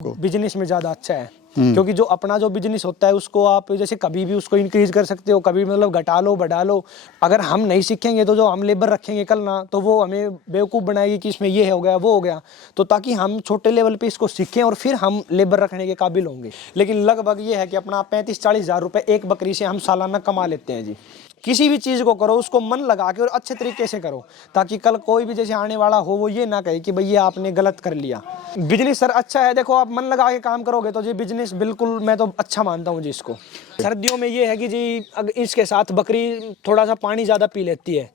Business में ज़्यादा अच्छा है क्योंकि जो अपना जो बिजनेस होता है उसको आप जैसे कभी भी उसको इंक्रीज कर सकते हो, कभी मतलब घटा लो बढ़ा लो। अगर हम नहीं सीखेंगे तो जो हम लेबर रखेंगे कल ना तो वो हमें बेवकूफ़ बनाएगी कि इसमें ये हो गया वो हो गया। तो ताकि हम छोटे लेवल पे इसको सीखें और फिर हम लेबर रखने के काबिल होंगे। लेकिन लगभग ये है कि अपना 35-40 हज़ार रुपये एक बकरी से हम सालाना कमा लेते हैं जी। किसी भी चीज़ को करो उसको मन लगा के और अच्छे तरीके से करो ताकि कल कोई भी जैसे आने वाला हो वो ये ना कहे कि भैया आपने गलत कर लिया। बिजनेस सर अच्छा है, देखो आप मन लगा के काम करोगे तो जी बिजनेस बिल्कुल मैं तो अच्छा मानता हूँ जी इसको। सर्दियों में ये है कि जी अगर इसके साथ बकरी थोड़ा सा पानी ज़्यादा पी लेती है।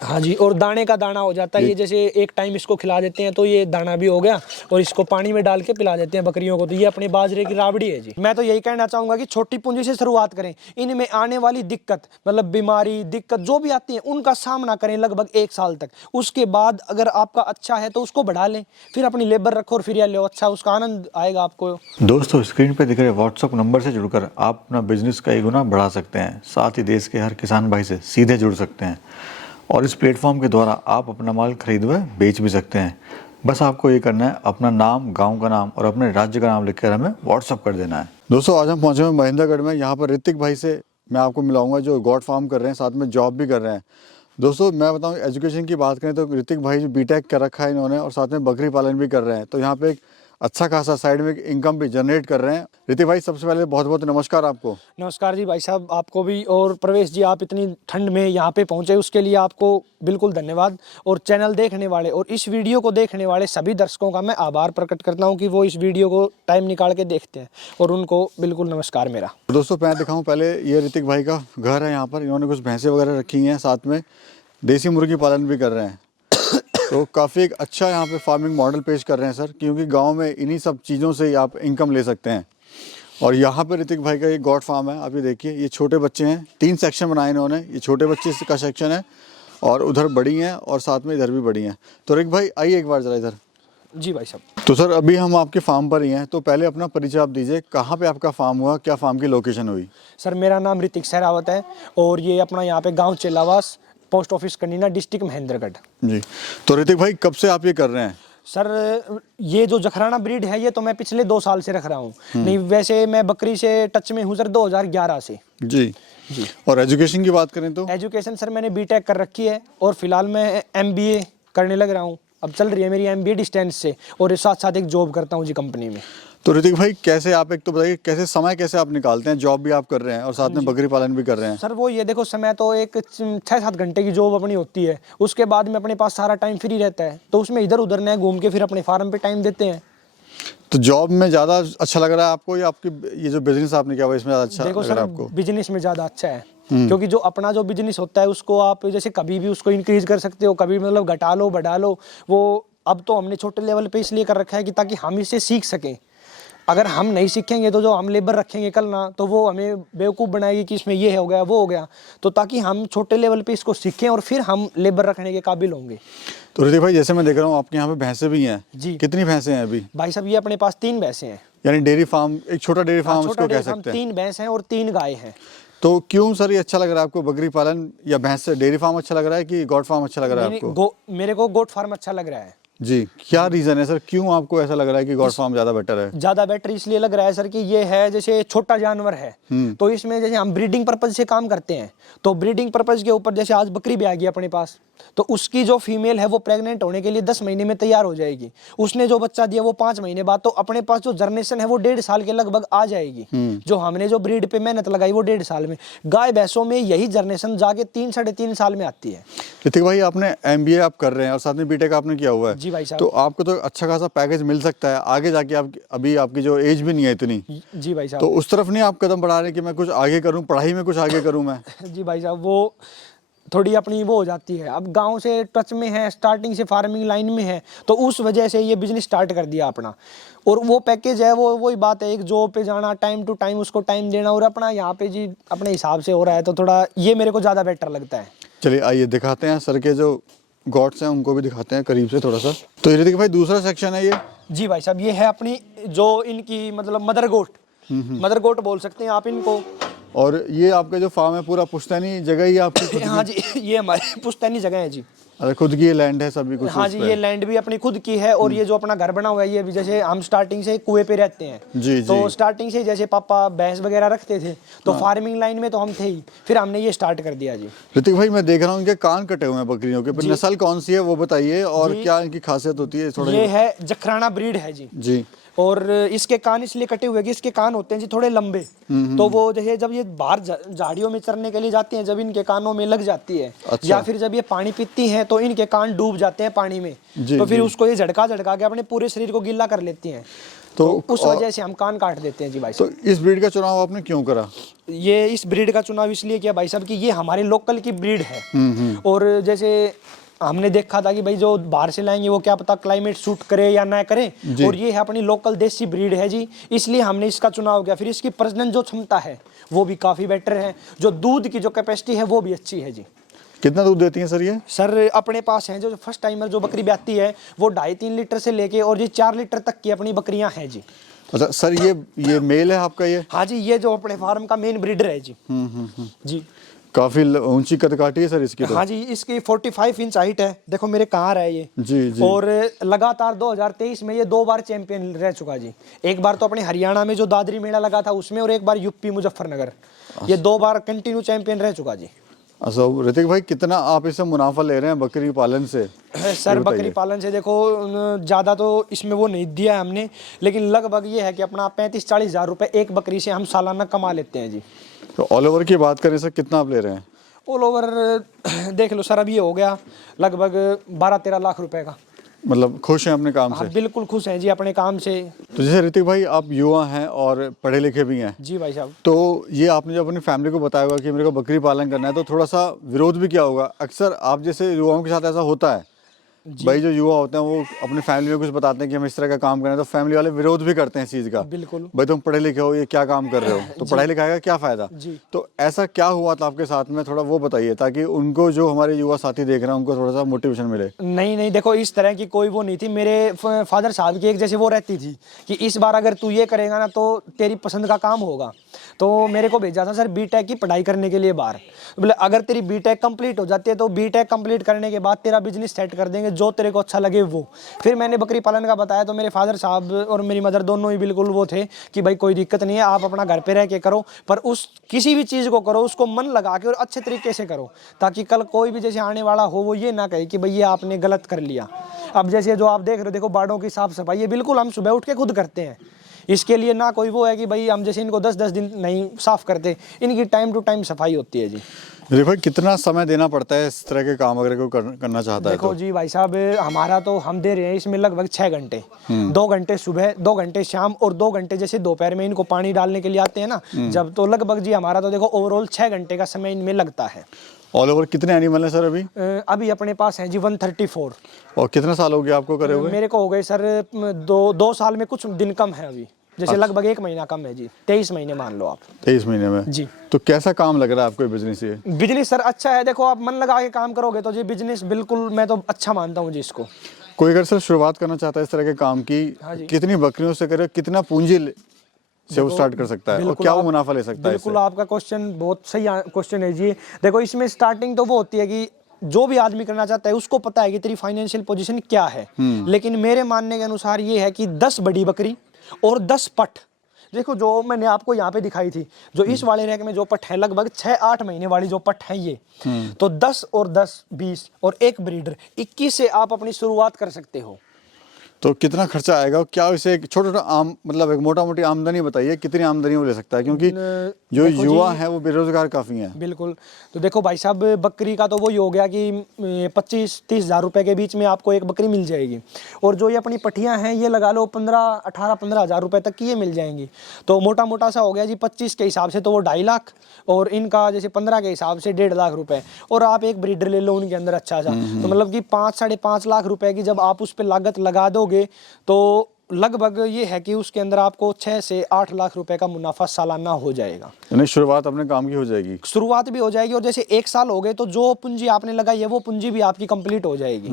हाँ जी, और दाने का दाना हो जाता है। ये जैसे एक टाइम इसको खिला देते हैं तो ये दाना भी हो गया और इसको पानी में डाल के पिला देते हैं बकरियों को। तो ये अपने बाजरे की राबड़ी है जी। मैं तो यही कहना चाहूँगा कि छोटी पूंजी से शुरुआत करें। इनमें आने वाली दिक्कत मतलब बीमारी दिक्कत जो भी आती है उनका सामना करें लगभग 1 साल तक। उसके बाद अगर आपका अच्छा है तो उसको बढ़ा लें, फिर अपनी लेबर रखो और फिर ये लो, अच्छा उसका आनंद आएगा आपको। दोस्तों, स्क्रीन पे दिख रहे व्हाट्सएप नंबर से जुड़कर आप अपना बिजनेस कई गुना बढ़ा सकते हैं। साथ ही देश के हर किसान भाई से सीधे जुड़ सकते हैं और इस प्लेटफॉर्म के द्वारा आप अपना माल खरीद व बेच भी सकते हैं। बस आपको ये करना है, अपना नाम, गांव का नाम और अपने राज्य का नाम लिखकर हमें व्हाट्सअप कर देना है। दोस्तों, आज हम पहुंचे हैं महेंद्रगढ़ में। यहाँ पर ऋतिक भाई से मैं आपको मिलाऊंगा जो गॉट फार्म कर रहे हैं, साथ में जॉब भी कर रहे हैं। दोस्तों, मैं बताऊं एजुकेशन की बात करें तो ऋतिक भाई जो बीटेक कर रखा है इन्होंने और साथ में बकरी पालन भी कर रहे हैं। तो यहाँ पे एक अच्छा खासा साइड में इनकम भी जनरेट कर रहे हैं। ऋतिक भाई, सबसे पहले बहुत बहुत नमस्कार आपको। नमस्कार जी भाई साहब, आपको भी। और प्रवेश जी, आप इतनी ठंड में यहाँ पे पहुँचे उसके लिए आपको बिल्कुल धन्यवाद। और चैनल देखने वाले और इस वीडियो को देखने वाले सभी दर्शकों का मैं आभार प्रकट करता हूँ कि वो इस वीडियो को टाइम निकाल के देखते हैं, और उनको बिल्कुल नमस्कार मेरा। दोस्तों, मैं दिखाऊँ पहले, ये ऋतिक भाई का घर है। यहाँ पर इन्होंने कुछ भैंसें वगैरह रखी हैं, साथ में देसी मुर्गी पालन भी कर रहे हैं। तो काफ़ी एक अच्छा यहाँ पे फार्मिंग मॉडल पेश कर रहे हैं सर, क्योंकि गांव में इन्हीं सब चीज़ों से आप इनकम ले सकते हैं। और यहाँ पे ऋतिक भाई का एक गॉट फार्म है। आप ये देखिए, ये छोटे बच्चे हैं, 3 सेक्शन बनाए इन्होंने। ये छोटे बच्चे का सेक्शन है और उधर बड़ी हैं और साथ में इधर भी बड़ी हैं। तो ऋतिक भाई आइए एक बार ज़रा इधर। जी भाई साहब। तो सर, अभी हम आपके फार्म पर ही हैं, तो पहले अपना परिचय आप दीजिए। कहाँ पे आपका फार्म हुआ, क्या फार्म की लोकेशन हुई? सर, मेरा नाम ऋतिक सहरावत है और ये अपना यहाँ पे गाँव Chelawas, post office Kanina, district Mahendragarh ji. तो ऋतिक भाई, कब से आप ये कर रहे हैं? सर, ये जो जखराना ब्रीड है ये तो मैं पिछले 2 साल से रख रहा हूँ। नहीं, वैसे मैं बकरी से टच में हूँ सर 2011 से जी जी। और एजुकेशन की बात करें तो? एजुकेशन सर मैंने बीटेक कर रखी है और फिलहाल मैं एमबीए करने लग रहा हूँ। अब चल रही है मेरी एमबीए डिस्टेंस से, और साथ साथ एक जॉब करता हूँ जी कंपनी में। तो ऋतिक भाई, कैसे आप, एक तो बताइए कैसे समय कैसे आप निकालते हैं? जॉब भी आप कर रहे हैं और साथ में बकरी पालन भी कर रहे हैं। सर वो ये देखो, समय तो एक 6-7 घंटे की जॉब अपनी होती है, उसके बाद में अपने पास सारा टाइम फ्री रहता है, तो उसमें इधर उधर न घूम के फिर अपने फार्म पे टाइम देते हैं। तो जॉब में ज़्यादा अच्छा लग रहा है आपको या आपकी ये जो बिजनेस आपने किया हुआ इसमें ज़्यादा अच्छा देखो लग रहा है सर, आपको? बिजनेस में ज़्यादा अच्छा है क्योंकि जो अपना जो बिजनेस होता है उसको आप जैसे कभी भी उसको इंक्रीज कर सकते हो, कभी मतलब घटा लो बढ़ा लो। वो अब तो हमने छोटे लेवल पे इसलिए कर रखा है कि ताकि हम इसे सीख सकें। अगर हम नहीं सीखेंगे तो जो हम लेबर रखेंगे कल ना तो वो हमें बेवकूफ़ बनाएगी कि इसमें ये हो गया वो हो गया। तो ताकि हम छोटे लेवल पे इसको सीखें और फिर हम लेबर रखने के काबिल होंगे। तो ऋतिक भाई, जैसे मैं देख रहा हूँ आपके यहाँ पे भैंसें भी हैं जी। कितनी भैंसें हैं अभी? भाई साहब, ये अपने पास 3 भैंसें हैं। यानी डेयरी फार्म, एक छोटा डेयरी फार्म छोटा उसको कह डेयरी फार्म, सकते हैं। 3 भैंस हैं और 3 गाय हैं। तो क्यों सर ये अच्छा लग रहा है आपको, बकरी पालन या भैंस से डेयरी फार्म अच्छा लग रहा है कि गॉट फार्म अच्छा लग रहा है आपको? मेरे को गोट फार्म अच्छा लग रहा है जी। क्या रीज़न है सर, क्यों आपको ऐसा लग रहा है कि गॉट फार्म ज़्यादा बेटर है? ज़्यादा बेटर इसलिए लग रहा है सर कि ये है जैसे छोटा जानवर है, तो इसमें जैसे हम ब्रीडिंग पर्पज से काम करते हैं, तो ब्रीडिंग पर्पज के ऊपर जैसे आज बकरी भी आ गई अपने पास, तो उसकी जो फीमेल है वो प्रेग्नेंट होने के लिए 10 महीने में तैयार हो जाएगी। उसने जो बच्चा दिया वो 5 महीने बाद, तो अपने पास जो जनरेशन है वो 1.5 साल के लगभग आ जाएगी। जो हमने जो ब्रीड पे मेहनत लगाई वो 1.5 साल में, गाय भैंसों में यही जनरेशन जाके 3-3.5 साल में आती है। ऋतिक भाई, आपने एमबीए आप कर रहे हैं और साथ में बीटेक आपने किया हुआ है। जी भाई साहब। तो आपको तो अच्छा खासा पैकेज मिल सकता है आगे जाके। आप अभी आपकी जो एज भी नहीं है इतनी। जी भाई साहब। तो उस तरफ नहीं आप कदम बढ़ा रहे कि मैं कुछ आगे करूं, पढ़ाई में कुछ आगे करूं मैं? जी भाई साहब, वो थोड़ी अपनी वो हो जाती है। अब गांव से टच में है, स्टार्टिंग से फार्मिंग लाइन में है, तो उस वजह से ये बिजनेस स्टार्ट कर दिया अपना। और वो पैकेज है, वो वही बात है, एक जॉब पे जाना, टाइम टू टाइम उसको टाइम देना, और अपना यहाँ पे जी अपने हिसाब से हो रहा है, तो थोड़ा ये मेरे को ज़्यादा बेटर लगता है। चलिए आइए दिखाते हैं सर के जो गॉड्स हैं उनको भी दिखाते हैं करीब से थोड़ा सा। तो ऋतिक भाई, दूसरा सेक्शन है ये? जी भाई साहब, ये है अपनी जो इनकी मतलब मदर गोट बोल सकते हैं आप इनको। और ये आपका जो फार्म है पूरा पुश्तैनी जगह ही आपकी खुद की? हाँ जी, ये हमारी पुश्तैनी जगह है जी। अरे खुद की ये लैंड है सभी कुछ? हाँ जी, ये लैंड भी अपनी खुद की है और ये जो अपना घर बना हुआ है ये भी, जैसे हम स्टार्टिंग से कुएं पे रहते हैं जी, तो जी। स्टार्टिंग से जैसे पापा भैंस वगैरह रखते थे तो फार्मिंग लाइन में तो हम थे ही, फिर हमने ये स्टार्ट कर दिया जी। ऋतिक भाई, मैं देख रहा हूँ इनके कान कटे हुए हैं बकरियों के, पर नस्ल कौन सी है वो बताइए, और जी। क्या इनकी खासियत होती है थोड़ा? ये है जखराना ब्रीड है जी। जी। और इसके कान इसलिए कटे हुए कि इसके कान होते हैं जी थोड़े लंबे, तो वो जैसे जब ये बाहर झाड़ियों में चरने के लिए जाती हैं, जब इनके कानों में लग जाती है अच्छा। या फिर जब ये पानी पीती हैं तो इनके कान डूब जाते हैं पानी में, जी, तो फिर जी। उसको ये झटका झटका के अपने पूरे शरीर को गीला कर लेती हैं, तो उस वजह से हम कान काट देते हैं जी भाई तो साहब। इस ब्रीड का चुनाव आपने क्यों करा? ये इस ब्रीड का चुनाव इसलिए किया भाई साहब कि ये हमारे लोकल की ब्रीड है, और जैसे हमने देखा था कि भाई जो बाहर से लाएंगे वो क्या पता क्लाइमेट सूट करे या ना करे, और ये है अपनी लोकल देसी ब्रीड है जी, इसलिए हमने इसका चुनाव किया। फिर इसकी प्रजनन जो क्षमता है वो भी काफ़ी बेटर है, जो दूध की जो कैपेसिटी है वो भी अच्छी है जी। कितना दूध देती है सर ये? सर अपने पास हैं जो फर्स्ट टाइमर जो बकरी ब्याती है वो 2.5-3 लीटर से लेके और ये 4 लीटर तक की अपनी बकरियां हैं जी। अच्छा सर, ये मेल है आपका ये? हाँ जी, ये जो अपने फार्म का मेन ब्रीडर है जी। जी काफी ऊंची कदकाठी है सर इसकी तो। हाँ जी, इसकी 45 इंच हाइट है, देखो मेरे कहाँ है ये। जी, जी। और लगातार 2023 में ये 2 बार चैंपियन रह चुका जी। एक बार तो अपने हरियाणा में जो दादरी मेला लगा था उसमें, और एक बार यूपी मुजफ्फरनगर, ये 2 बार कंटिन्यू चैंपियन रह चुका जी। अच्छा ऋतिक भाई, कितना आप इससे मुनाफा ले रहे हैं बकरी पालन से? सर बकरी पालन से देखो ज़्यादा तो इसमें वो नहीं दिया है हमने, लेकिन लगभग ये है कि अपना 35-40 हज़ार रुपये एक बकरी से हम सालाना कमा लेते हैं जी। तो ऑल ओवर की बात करें सर, कितना आप ले रहे हैं? ऑल ओवर देख लो सर, अब ये हो गया लगभग 12-13 लाख रुपए का। मतलब खुश हैं अपने काम से? हाँ बिल्कुल खुश हैं जी अपने काम से। तो जैसे ऋतिक भाई, आप युवा हैं और पढ़े लिखे भी हैं, जी भाई साहब। तो ये आपने जब अपनी फैमिली को बताया होगा कि मेरे को बकरी पालन करना है, तो थोड़ा सा विरोध भी किया होगा? अक्सर आप जैसे युवाओं के साथ ऐसा होता है, भाई जो युवा होते हैं वो अपनी फैमिली में कुछ बताते हैं कि हम इस तरह का काम करना है, तो फैमिली वाले विरोध भी करते हैं इस चीज़ का। बिल्कुल। भाई तुम पढ़े लिखे हो, ये क्या काम कर रहे हो, तो पढ़ाई लिखाई का क्या फ़ायदा? जी। तो ऐसा क्या हुआ था आपके साथ में, थोड़ा वो बताइए, ताकि उनको, जो हमारे युवा साथी देख रहे हैं, उनको थोड़ा सा मोटिवेशन मिले। नहीं नहीं, देखो इस तरह की कोई वो नहीं थी। मेरे फादर साहब की एक जैसे वो रहती थी कि इस बार अगर तू ये करेगा ना तो तेरी पसंद का काम होगा, तो मेरे को भेजा था सर बीटेक की पढ़ाई करने के लिए बाहर। बोले अगर तेरी बीटेक कंप्लीट हो जाती है तो बीटेक कंप्लीट करने के बाद तेरा बिजनेस सेट कर देंगे, जो तेरे को अच्छा लगे वो। फिर मैंने बकरी पालन का बताया तो मेरे फादर साहब और मेरी मदर दोनों ही बिल्कुल वो थे कि भाई कोई दिक्कत नहीं है, आप अपना घर पे रह के करो, पर उस किसी भी चीज़ को करो उसको मन लगा के और अच्छे तरीके से करो, ताकि कल कोई भी जैसे आने वाला हो वो ये ना कहे कि भाई ये आपने गलत कर लिया। अब जैसे जो आप देख रहे हो, देखो बाड़ों की साफ सफाई ये बिल्कुल हम सुबह उठ के खुद करते हैं। इसके लिए ना कोई वो है कि भाई हम जैसे इनको 10-10 दिन नहीं साफ करते, इनकी टाइम टू टाइम सफाई होती है जी। भाई कितना समय देना पड़ता है इस तरह के काम अगर कोई करना चाहता है देखो तो? जी भाई साहब, हमारा तो हम दे रहे हैं इसमें लगभग 6 घंटे, 2 घंटे सुबह, 2 घंटे शाम और 2 घंटे जैसे दोपहर में इनको पानी डालने के लिए आते हैं ना जब, तो लगभग जी हमारा तो देखो ओवरऑल 6 घंटे का समय इनमें लगता है। ऑल ओवर कितने एनिमल हैं सर अभी? अभी अपने पास हैं जी 134। और कितना साल हो गया आपको करे हुए? मेरे को हो गए सर 2 साल में कुछ दिन कम है अभी, जैसे लगभग 1 महीना कम है जी, 23 महीने मान लो आप। 23 महीने में जी। तो कैसा काम लग रहा है आपको बिजनेस ये? बिजनेस सर अच्छा है, देखो आप मन लगा के काम करोगे तो जी बिजनेस बिल्कुल मैं तो अच्छा मानता हूँ जी इसको। कोई अगर सर शुरुआत करना चाहता है इस तरह के काम की, हाँ जी। कितनी बकरियों से करे, कितना पूंजी से वो स्टार्ट कर सकता है, और क्या वो मुनाफा ले सकता है? बिल्कुल आपका क्वेश्चन बहुत सही क्वेश्चन है जी। देखो इसमें स्टार्टिंग तो वो होती है कि जो भी आदमी करना चाहता है उसको पता है कि तेरी फाइनेंशियल पोजीशन क्या है, लेकिन मेरे मानने के अनुसार ये है कि 10 बड़ी बकरी और 10 पट, देखो जो मैंने आपको यहाँ पे दिखाई थी, जो इस वाले रैक में जो पट है लगभग 6-8 महीने वाली जो पट है ये, तो 10 और 10 20 और एक ब्रीडर 21 से आप अपनी शुरुआत कर सकते हो। तो कितना खर्चा आएगा, क्या इसे एक छोटा छोटा आम, मतलब एक मोटा मोटी आमदनी बताइए, कितनी आमदनी वो ले सकता है, क्योंकि जो युवा है वो बेरोजगार काफी हैं। बिल्कुल। तो देखो भाई साहब, बकरी का तो वही हो गया कि 25-30 हज़ार रुपए के बीच में आपको एक बकरी मिल जाएगी, और जो ये अपनी पठियां हैं ये लगा लो 15-18-15 हज़ार रुपए तक की ये मिल जाएंगी। तो मोटा मोटा सा हो गया जी 25 के हिसाब से तो वो 2.5 लाख, और इनका जैसे 15 के हिसाब से 1.5 लाख रुपए, और आप एक ब्रीडर ले लो उनके अंदर अच्छा सा, तो मतलब कि 5-5.5 लाख रुपए की जब आप उस पर लागत लगा दोगे तो लगभग ये है कि उसके अंदर आपको 6 से 8 लाख रुपए का मुनाफा सालाना हो जाएगा। यानी शुरुआत अपने काम की हो जाएगी? शुरुआत भी हो जाएगी, और जैसे 1 साल हो गए तो जो पूंजी आपने लगाई है वो पूंजी भी आपकी कंप्लीट हो जाएगी।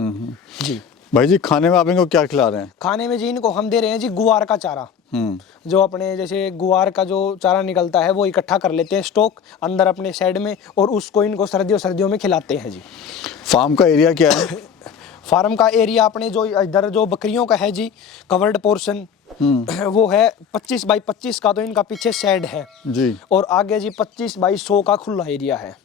जी भाई जी, खाने में आप इनको क्या खिला रहे हैं? खाने में जी इनको हम दे रहे हैं जी गुआर का चारा। जो अपने जैसे गुआर का जो चारा निकलता है वो इकट्ठा कर लेते हैं स्टॉक अंदर अपने साइड में, और उसको इनको सर्दियों में खिलाते हैं जी। फार्म का एरिया क्या है? फार्म का एरिया अपने जो इधर जो बकरियों का है जी, कवर्ड पोर्शन वो है 25 बाई 25 का, तो इनका पीछे शेड है जी, और आगे जी 25 बाई 100 का खुला एरिया है।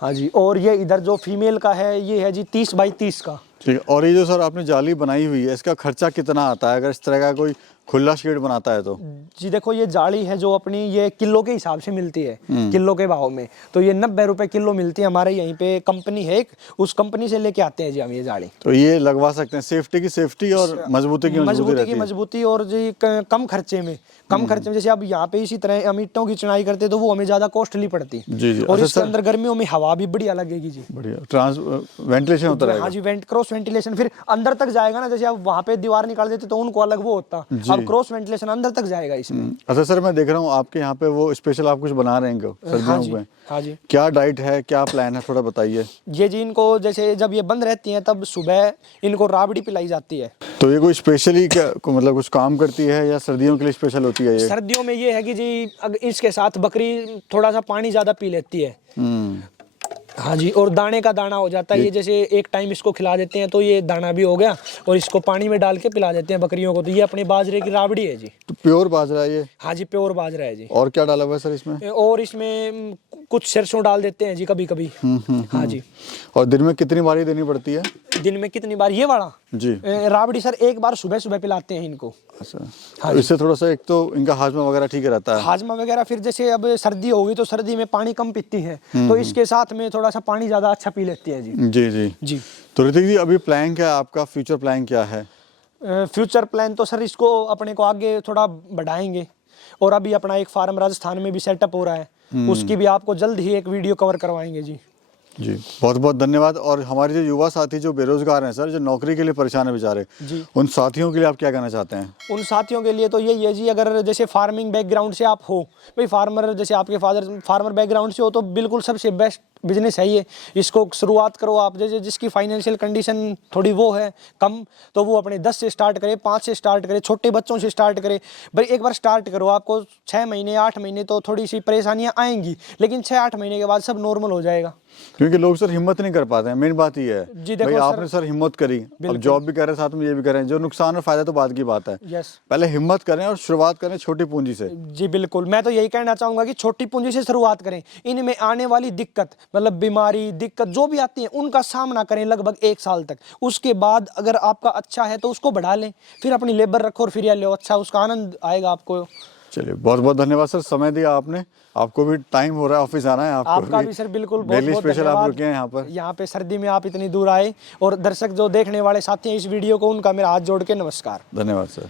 हाँ जी, और ये इधर जो फीमेल का है ये है जी 30 बाई 30 का। ठीक है। और ये जो सर आपने जाली बनाई हुई है, इसका खर्चा कितना आता है अगर इस तरह का कोई खुला शेड बनाता है तो? जी देखो, ये जाली है जो अपनी ये किलो के हिसाब से मिलती है, किलो के भाव में, तो ये 90 रुपए किलो मिलती है। हमारे यहीं पे कंपनी है एक, उस कंपनी से लेके आते हैं जी हम ये जाली। तो ये लगवा सकते हैं, सेफ्टी की सेफ्टी और मजबूती की मजबूती रहती है। मजबूती और जी कम खर्चे में जैसे अब यहाँ पे इसी तरह हम ईंटों की चिनाई करते तो वो हमें ज्यादा कॉस्टली पड़ती। जी जी। और अच्छा इसके सर, अंदर गर्मियों में हवा भी बढ़िया लगेगी जी, बढ़िया वेंटिलेशन होता रहेगा। हाँ जी, क्रॉस वेंटिलेशन फिर अंदर तक जाएगा ना, जैसे आप वहाँ पे दीवार निकाल देते तो उनको अलग वो होता, अब क्रॉस वेंटिलेशन अंदर तक जाएगा इसमें। अच्छा सर, मैं देख रहा हूँ आपके यहाँ पे वो स्पेशल आप कुछ बना रहे हैं सर्दियों में। हाँ जी, क्या डाइट है, क्या प्लान है, थोड़ा बताइए। ये जी इनको जैसे जब ये बंद रहती हैं तब सुबह इनको राबड़ी पिलाई जाती है। तो ये कोई स्पेशली क्या मतलब कुछ काम करती है या सर्दियों के लिए स्पेशल होती है ये? सर्दियों में ये है कि जी इसके साथ बकरी थोड़ा सा पानी ज्यादा पी लेती है। हाँ जी, और दाने का दाना हो जाता है। ये जैसे एक टाइम इसको खिला देते हैं तो ये दाना भी हो गया, और इसको पानी में डाल के पिला देते हैं बकरियों को। तो ये अपने बाजरे की राबड़ी है जी। तो प्योर बाजरा है ये? हाँ जी, प्योर बाजरा है जी। और क्या डाला हुआ है सर इसमें? और इसमें कुछ सरसों डाल देते हैं जी कभी कभी। हाँ जी। और दिन में कितनी बारी देनी पड़ती है? दिन में कितनी बार ये वाला जी राबड़ी सर एक बार सुबह सुबह पिलाते हैं इनको। अच्छा, हाँ तो इससे थोड़ा सा एक तो इनका हाजमा वगैरह ठीक रहता है। हाजमा वगैरह, फिर जैसे अब सर्दी होगी तो सर्दी में पानी कम पीती है, तो इसके साथ में थोड़ा सा पानी ज्यादा अच्छा पी लेती है जी। जी जी जी। तो ऋतिक जी, अभी प्लान क्या है आपका, फ्यूचर प्लान क्या है? फ्यूचर प्लान तो सर इसको अपने को आगे थोड़ा बढ़ाएंगे, और अभी अपना एक फार्म राजस्थान में भी सेटअप हो रहा है, उसकी भी आपको जल्द ही एक वीडियो कवर करवाएंगे जी। जी, बहुत बहुत धन्यवाद। और हमारे जो युवा साथी जो बेरोजगार हैं सर, जो नौकरी के लिए परेशान है बेचारे, जी, उन साथियों के लिए आप क्या कहना चाहते हैं? उन साथियों के लिए तो यही है जी, अगर जैसे फार्मिंग बैकग्राउंड से आप हो, भाई फार्मर जैसे आपके फादर फार्मर बैकग्राउंड से हो, तो बिल्कुल सबसे बेस्ट बिजनेस है ये। इसको शुरुआत करो आप, जैसे जिसकी फाइनेंशियल कंडीशन थोड़ी वो है कम, तो वो अपने 10 से स्टार्ट करे, 5 से स्टार्ट करे, छोटे बच्चों से स्टार्ट करे। भाई एक बार स्टार्ट करो, आपको 6 महीने 8 महीने तो थोड़ी सी परेशानियां आएंगी, लेकिन 6-8 महीने के बाद सब नॉर्मल हो जाएगा। क्योंकि लोग सर हिम्मत नहीं कर पाते हैं, मेन बात ये है। जी देखो भाई सर, आपने सर हिम्मत करी, अब जॉब भी कर रहे हैं साथ में ये भी कर रहे हैं, जो नुकसान और फायदा तो बाद की बात है। यस, पहले हिम्मत करें और शुरुआत करें छोटी पूंजी से। जी बिल्कुल, मैं तो यही कहना चाहूंगा कि छोटी पूंजी से शुरुआत करें। इनमें आने वाली दिक्कत मतलब बीमारी दिक्कत जो भी आती है उनका सामना करें लगभग 1 साल तक। उसके बाद अगर आपका अच्छा है तो उसको बढ़ा लें, फिर अपनी लेबर रखो और फिर ये लो, अच्छा उसका आनंद आएगा आपको। चलिए, बहुत बहुत धन्यवाद सर, समय दिया आपने। आपको भी टाइम हो रहा है, ऑफिस आना है आपको। आपका भी सर बिल्कुल बहुत बहुत स्पेशल आप धन्यवाद। रुके हैं यहाँ पर, यहाँ पे सर्दी में आप इतनी दूर आए, और दर्शक जो देखने वाले साथी हैं इस वीडियो को, उनका मेरा हाथ जोड़ के नमस्कार। धन्यवाद सर।